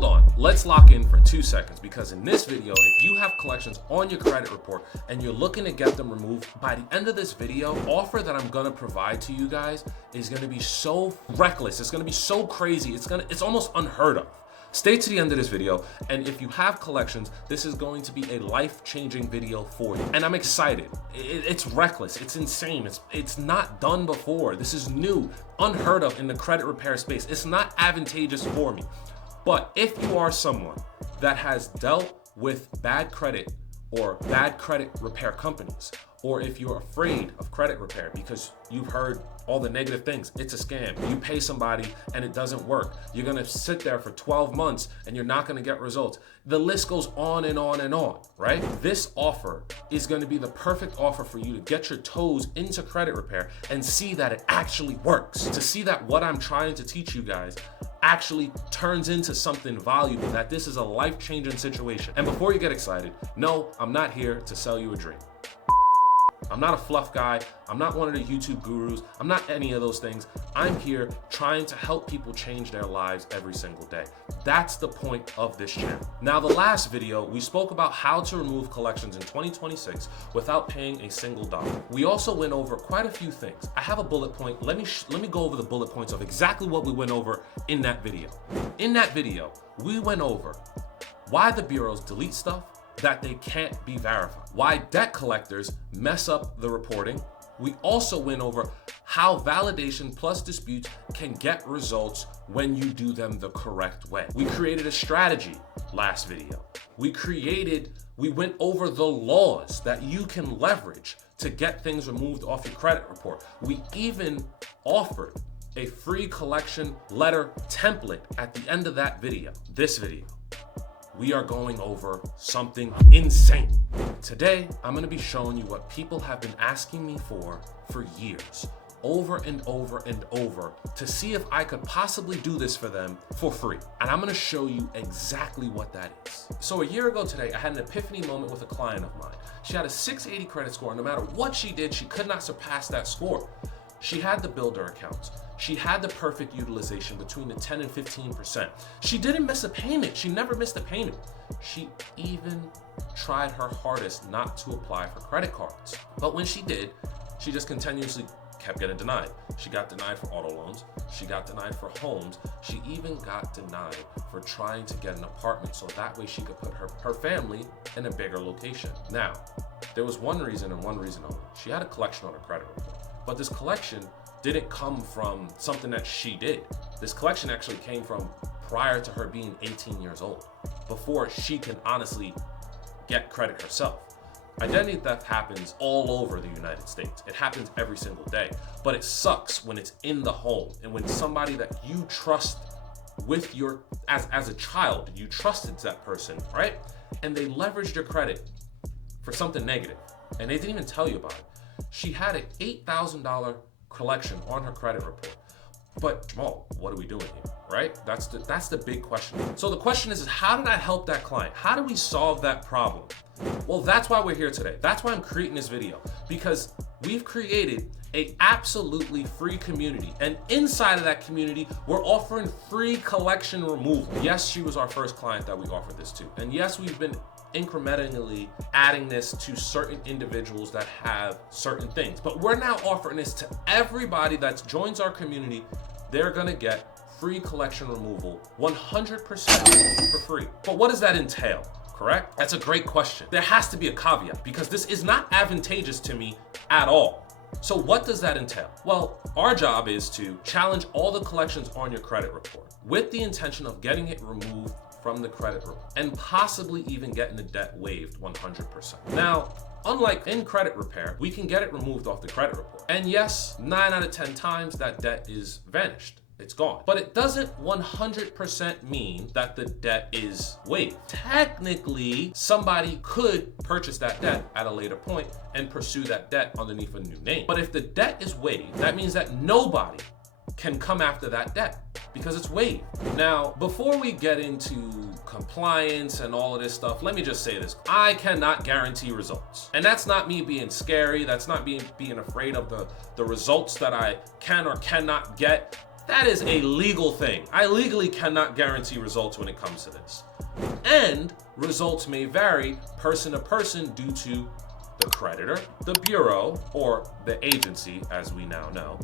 hold on, let's lock in for 2 seconds, because in this video, if you have collections on your credit report and you're looking to get them removed, by the end of this video, offer that I'm gonna provide to you guys is gonna be so reckless, it's gonna be so crazy, it's almost unheard of. Stay to the end of this video, and if you have collections, this is going to be a life-changing video for you. And I'm excited. It's reckless, it's insane, it's not done before. This is new, unheard of in the credit repair space. It's not advantageous for me. But if you are someone that has dealt with bad credit or bad credit repair companies, or if you're afraid of credit repair because you've heard all the negative things, it's a scam, you pay somebody and it doesn't work, you're gonna sit there for 12 months and you're not gonna get results. The list goes on and on and on, right? This offer is gonna be the perfect offer for you to get your toes into credit repair and see that it actually works, to see that what I'm trying to teach you guys actually turns into something valuable, that this is a life-changing situation. And before you get excited, no, I'm not here to sell you a dream. I'm not a fluff guy. I'm not one of the YouTube gurus. I'm not any of those things. I'm here trying to help people change their lives every single day. That's the point of this channel. Now, the last video, we spoke about how to remove collections in 2026 without paying a single dollar. We also went over quite a few things. I have a bullet point. Let me go over the bullet points of exactly what we went over in that video. In that video, we went over why the bureaus delete stuff that they can't be verified, why debt collectors mess up the reporting. We also went over how validation plus disputes can get results when you do them the correct way. We created a strategy last video. We went over the laws that you can leverage to get things removed off your credit report. We even offered a free collection letter template at the end of that video. This video, we are going over something insane. Today, I'm gonna be showing you what people have been asking me for years, over and over and over, to see if I could possibly do this for them for free. And I'm gonna show you exactly what that is. So a year ago today, I had an epiphany moment with a client of mine. She had a 680 credit score. No matter what she did, she could not surpass that score. She had the builder accounts. She had the perfect utilization between the 10 and 15%. She didn't miss a payment. She never missed a payment. She even tried her hardest not to apply for credit cards. But when she did, she just continuously kept getting denied. She got denied for auto loans. She got denied for homes. She even got denied for trying to get an apartment so that way she could put her family in a bigger location. Now, there was one reason and one reason only. She had a collection on her credit report. But this collection didn't come from something that she did. This collection actually came from prior to her being 18 years old, before she can honestly get credit herself. Identity theft happens all over the United States. It happens every single day, but it sucks when it's in the home and when somebody that you trust with as a child, you trusted that person, right? And they leveraged your credit for something negative, and they didn't even tell you about it. She had an $8,000 collection on her credit report. But Jamal, what are we doing here, right? That's the big question. So the question is how did I help that client? How do we solve that problem? Well, that's why we're here today. That's why I'm creating this video, because we've created a absolutely free community. And inside of that community, we're offering free collection removal. Yes, she was our first client that we offered this to. And yes, we've been incrementally adding this to certain individuals that have certain things. But we're now offering this to everybody that joins our community. They're gonna get free collection removal 100% for free. But what does that entail, correct? That's a great question. There has to be a caveat, because this is not advantageous to me at all. So what does that entail? Well, our job is to challenge all the collections on your credit report with the intention of getting it removed from the credit report and possibly even getting the debt waived 100%. Now, unlike in credit repair, we can get it removed off the credit report. And yes, 9 out of 10 times that debt is vanished. It's gone. But it doesn't 100% mean that the debt is waived. Technically, somebody could purchase that debt at a later point and pursue that debt underneath a new name. But if the debt is waived, that means that nobody can come after that debt because it's waived. Now, before we get into compliance and all of this stuff, let me just say this. I cannot guarantee results. And that's not me being scary. That's not being afraid of the results that I can or cannot get. That is a legal thing. I legally cannot guarantee results when it comes to this. And results may vary person to person due to the creditor, the bureau, or the agency, as we now know,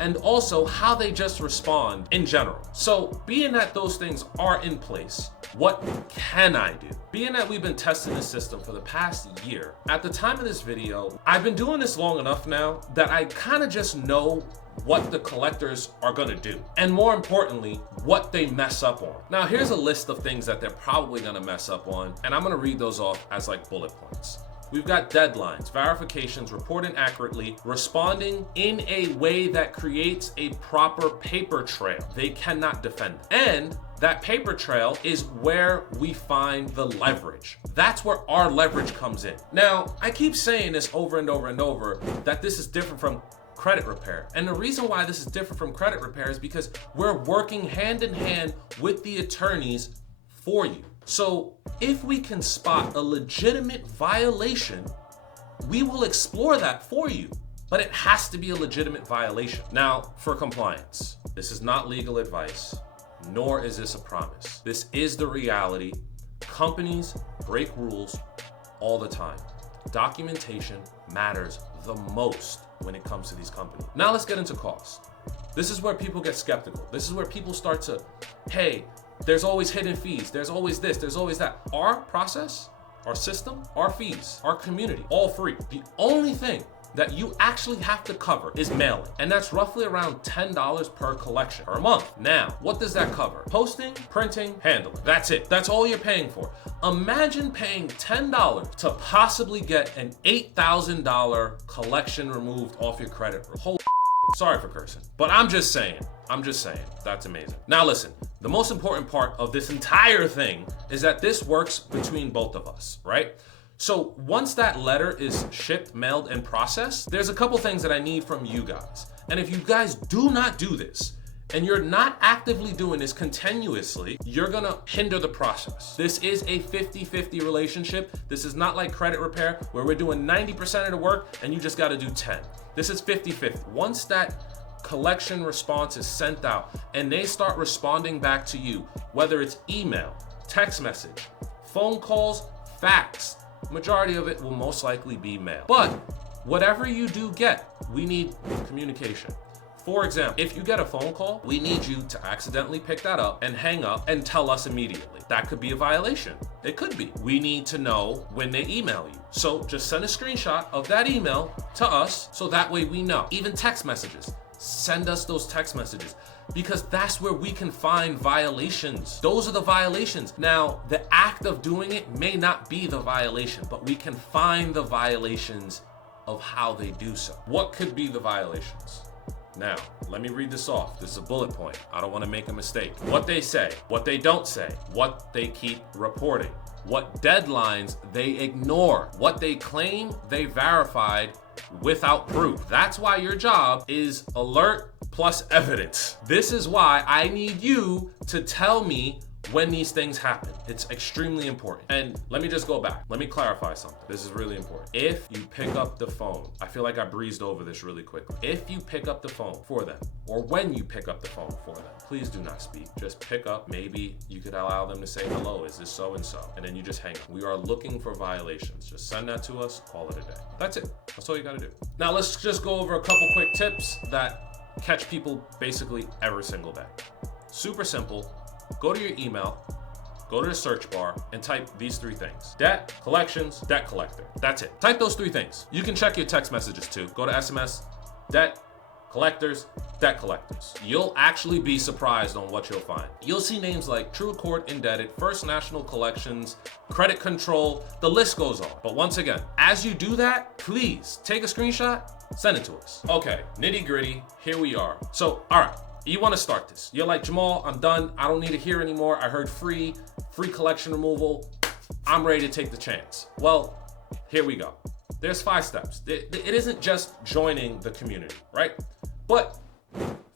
and also how they just respond in general. So being that those things are in place, what can I do? Being that we've been testing this system for the past year, at the time of this video, I've been doing this long enough now that I kind of just know what the collectors are gonna do. And more importantly, what they mess up on. Now here's a list of things that they're probably gonna mess up on, and I'm gonna read those off as like bullet points. We've got deadlines, verifications, reporting accurately, responding in a way that creates a proper paper trail. They cannot defend it. And that paper trail is where we find the leverage. That's where our leverage comes in. Now, I keep saying this over and over and over, that this is different from credit repair. And the reason why this is different from credit repair is because we're working hand in hand with the attorneys for you. So if we can spot a legitimate violation, we will explore that for you, but it has to be a legitimate violation. Now, for compliance, this is not legal advice, nor is this a promise. This is the reality. Companies break rules all the time. Documentation matters the most when it comes to these companies. Now let's get into costs. This is where people get skeptical. This is where people start to, hey, there's always hidden fees. There's always this, there's always that. Our process, our system, our fees, our community, all free. The only thing that you actually have to cover is mailing. And that's roughly around $10 per collection per month. Now, what does that cover? Posting, printing, handling. That's it. That's all you're paying for. Imagine paying $10 to possibly get an $8,000 collection removed off your credit. Holy sorry for cursing, but I'm just saying, that's amazing. Now listen, the most important part of this entire thing is that this works between both of us, right? So once that letter is shipped, mailed, and processed, there's a couple things that I need from you guys. And if you guys do not do this, and you're not actively doing this continuously, you're gonna hinder the process. This is a 50-50 relationship. This is not like credit repair where we're doing 90% of the work and you just gotta do 10. This is 50-50. Once that collection response is sent out and they start responding back to you, whether it's email, text message, phone calls, fax, majority of it will most likely be mail. But whatever you do get, we need communication. For example, if you get a phone call, we need you to accidentally pick that up and hang up and tell us immediately. That could be a violation. It could be. We need to know when they email you. So just send a screenshot of that email to us so that way we know. Even text messages. Send us those text messages because that's where we can find violations. Those are the violations. Now, the act of doing it may not be the violation, but we can find the violations of how they do so. What could be the violations? Now, let me read this off. This is a bullet point. I don't want to make a mistake. What they say, what they don't say, what they keep reporting, what deadlines they ignore, what they claim they verified without proof. That's why your job is alert plus evidence. This is why I need you to tell me when these things happen. It's extremely important. And let me just go back. Let me clarify something. This is really important. If you pick up the phone, I feel like I breezed over this really quickly. If you pick up the phone for them, or when you pick up the phone for them, please do not speak. Just pick up. Maybe you could allow them to say, hello, is this so-and-so? And then you just hang up. We are looking for violations. Just send that to us, call it a day. That's it. That's all you gotta do. Now let's just go over a couple quick tips that catch people basically every single day. Super simple. Go to your email, go to the search bar, and type these three things. Debt, collections, debt collector. That's it. Type those three things. You can check your text messages too. Go to SMS, debt, collectors, debt collectors. You'll actually be surprised on what you'll find. You'll see names like True Court Indebted, First National Collections, Credit Control, the list goes on. But once again, as you do that, please take a screenshot, send it to us. Okay, nitty gritty, here we are. So, all right. You want to start this. You're like, Jamal, I'm done. I don't need to hear anymore. I heard free collection removal. I'm ready to take the chance. Well, here we go. There's 5 steps. It isn't just joining the community, right? But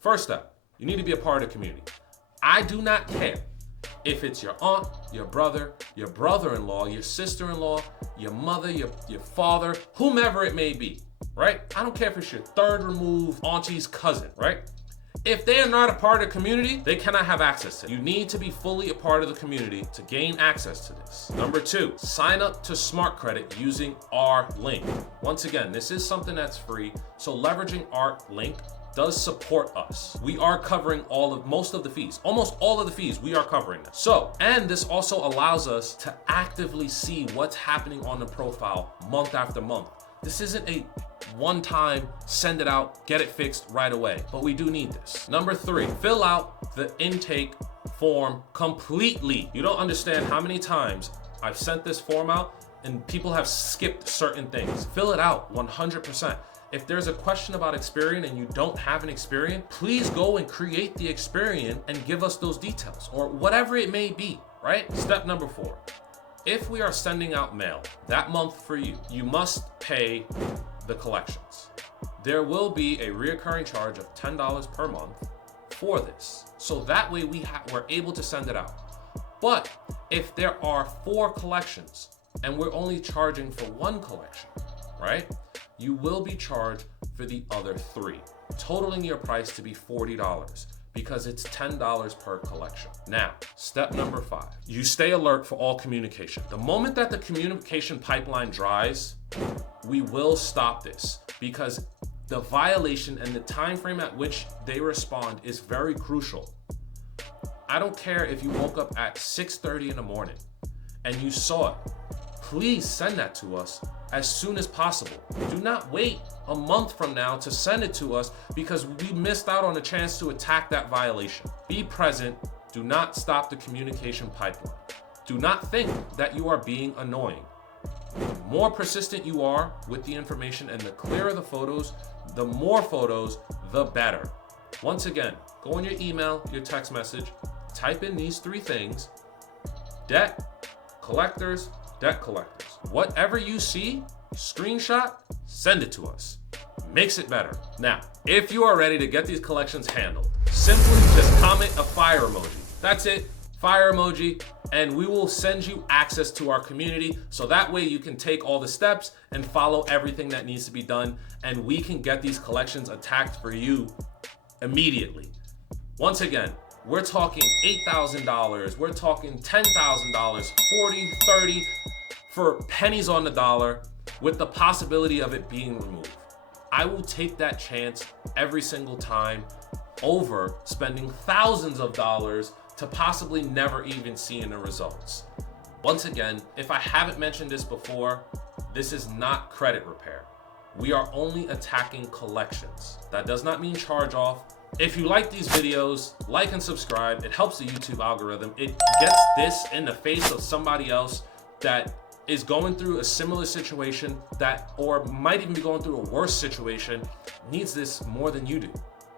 first step, you need to be a part of the community. I do not care if it's your aunt, your brother, your brother-in-law, your sister-in-law, your mother, your father, whomever it may be, right? I don't care if it's your third removed auntie's cousin, right? If they are not a part of the community, they cannot have access to it. You need to be fully a part of the community to gain access to this. Number 2, sign up to Smart Credit using our link. Once again, this is something that's free, so leveraging our link does support us. We are covering most of the fees. Almost all of the fees, we are covering them. So, and this also allows us to actively see what's happening on the profile month after month. This isn't a one-time, send it out, get it fixed right away, but we do need this. Number 3, fill out the intake form completely. You don't understand how many times I've sent this form out and people have skipped certain things. Fill it out 100%. If there's a question about Experian and you don't have an Experian, please go and create the Experian and give us those details or whatever it may be, right? Step number 4. If we are sending out mail that month for you, you must pay the collections. There will be a reoccurring charge of $10 per month for this. So that way we're able to send it out. But if there are 4 collections and we're only charging for 1 collection, right? You will be charged for the other 3, totaling your price to be $40 because it's $10 per collection. Now, step number 5, you stay alert for all communication. The moment that the communication pipeline dries, we will stop this because the violation and the time frame at which they respond is very crucial. I don't care if you woke up at 6:30 in the morning and you saw it. Please send that to us as soon as possible. Do not wait a month from now to send it to us because we missed out on a chance to attack that violation. Be present. Do not stop the communication pipeline. Do not think that you are being annoying. The more persistent you are with the information and the clearer the photos, the more photos, the better. Once again, go in your email, your text message, type in these 3 things: debt collectors, debt collectors. Whatever you see, screenshot, send it to us. Makes it better. Now, if you are ready to get these collections handled, simply just comment a fire emoji. That's it, fire emoji, and we will send you access to our community so that way you can take all the steps and follow everything that needs to be done, and we can get these collections attacked for you immediately. Once again, we're talking $8,000, we're talking $10,000, 40, 30, for pennies on the dollar with the possibility of it being removed. I will take that chance every single time over spending thousands of dollars to possibly never even seeing the results. Once again, if I haven't mentioned this before, this is not credit repair. We are only attacking collections. That does not mean charge off. If you like these videos, like and subscribe. It helps the YouTube algorithm. It gets this in the face of somebody else that is going through a similar situation or might even be going through a worse situation, needs this more than you do.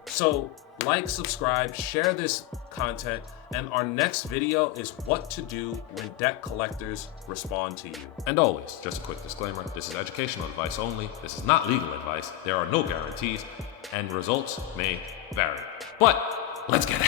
So like, subscribe, share this content, and our next video is what to do when debt collectors respond to you. And always, just a quick disclaimer, this is educational advice only. This is not legal advice. There are no guarantees, and results may vary. But let's get it.